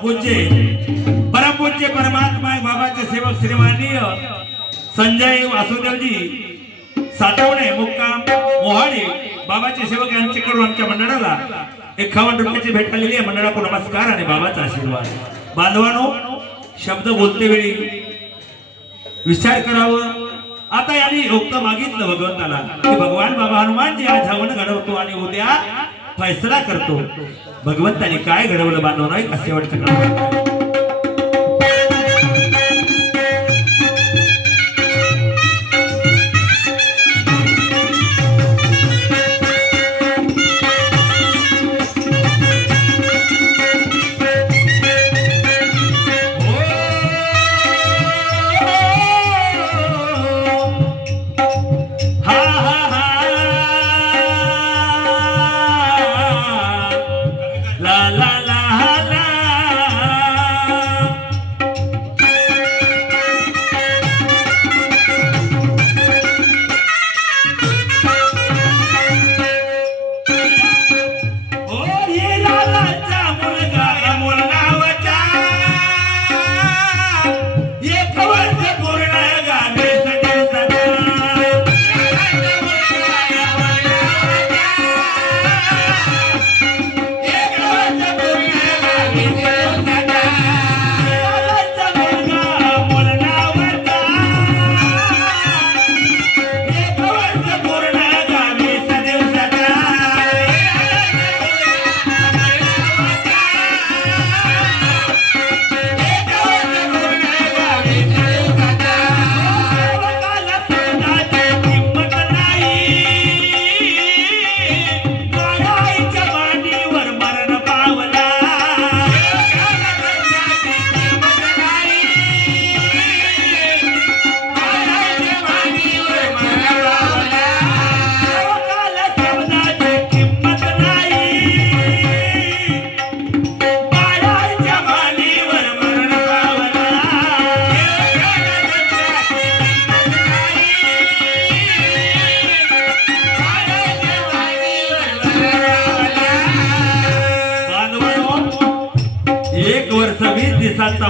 परमपूज्य परमात्मा बाबाचे सेवक श्रीमाननीय संजय वासुदेवजी साठवणे मुक्काम मोहाडी बाबाचे सेवक यांच्याकडून आमच्या मंडळाला 51 रुपयाची भेट आलेली आहे। मंडळाला नमस्कार आणि बाबाचा आशीर्वाद। बांधवानो, शब्द बोलते वेळी विचार करावं। आता यांनी उक्त मागितलं भगवंताला की भगवान बाबा हनुमानजी आज हवन घडवतो आणि उद्या फैसला करतो। भगवंताने काय घडवलं बांधवांनो, एक असे वाटतं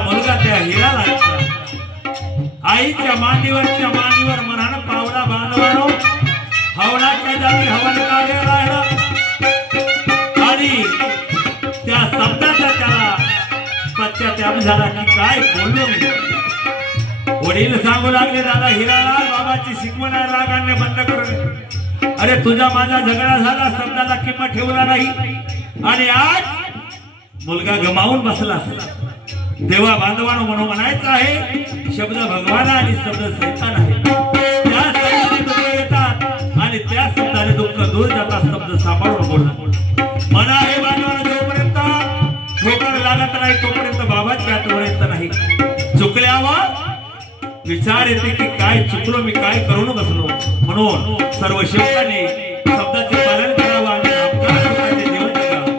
मुलगा त्या हिराला आईच्या मांडीवर मरण पावला। बांधवानो, हवनाच्या जागी हवन कार्य राहिलं आणि त्या शब्दाचा त्याला पश्चाताप झाला की काय बोललो मी। वडील सांगू लागले, दादा हिरालाल, बाबाची शिकवण रागाने बंद करून, अरे तुझा माझा झगडा झाला, शब्दाला किंमत ठेवला नाही आणि आज मुलगा गमावून बसला। तेव्हा बांधवांनो, म्हणून म्हणायचं आहे, शब्द भगवान आणि शब्द सैतान आहे। त्या शब्दाने दुःख येतात आणि त्या शब्दाने दुःख दूर जातात। शब्द सांभाळून बोलणं म्हणा हे बांधवांनो, जोपर्यंत ठोकर लागत नाही तोपर्यंत बाबाच्या आठवणीत नाही। चुकल्यावर विचार येते की काय चुकलो मी, काय करून बसलो। म्हणून सर्व सेवकांनी शब्दाचे पालन करावं आणि जीवन जगावं।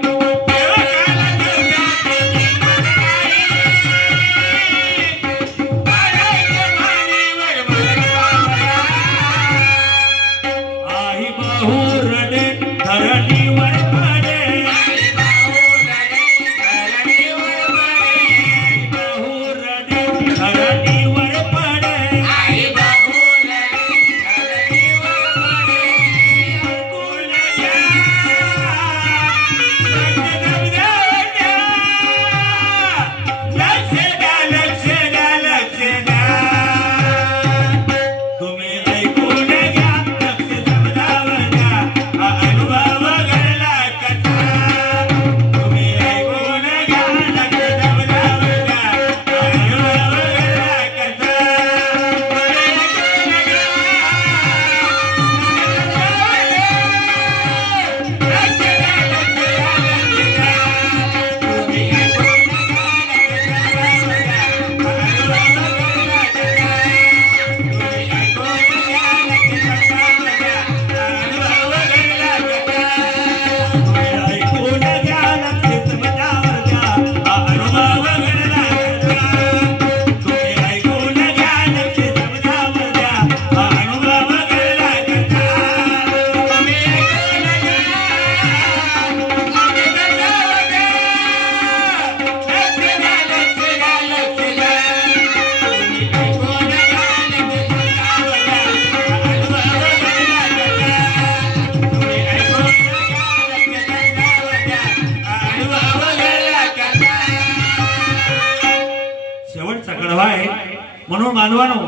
म्हणून मानवानो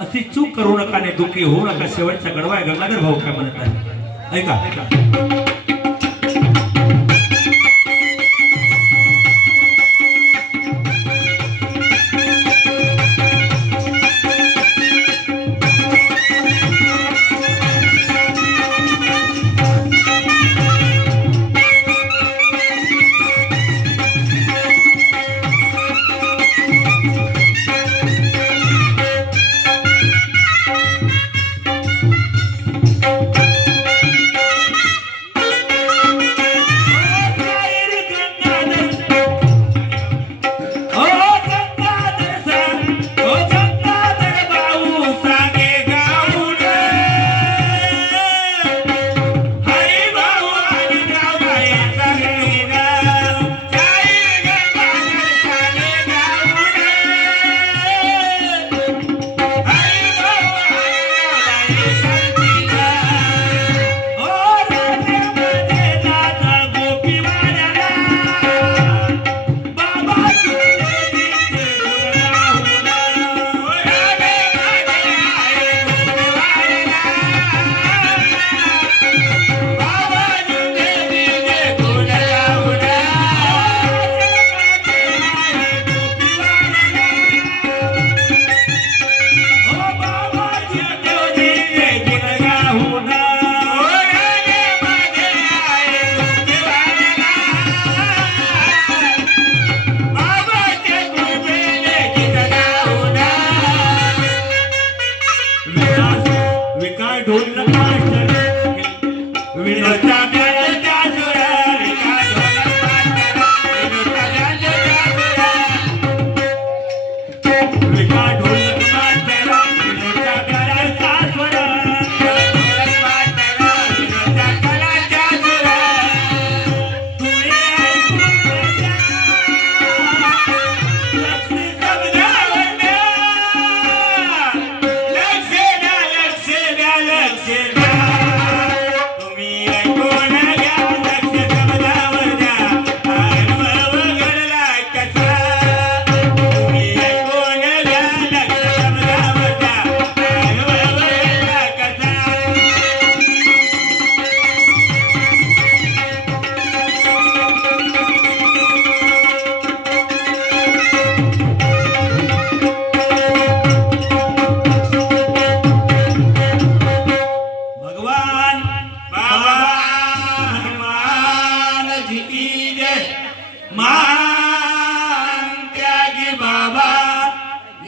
अशी चूक करू नका आणि दुःखी होऊ नका. शेवटचा गडवा आहे. गंगाधर भाऊ काय म्हणत आहे ऐका.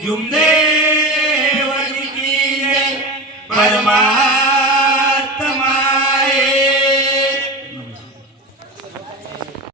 जुमदेव की जय परमा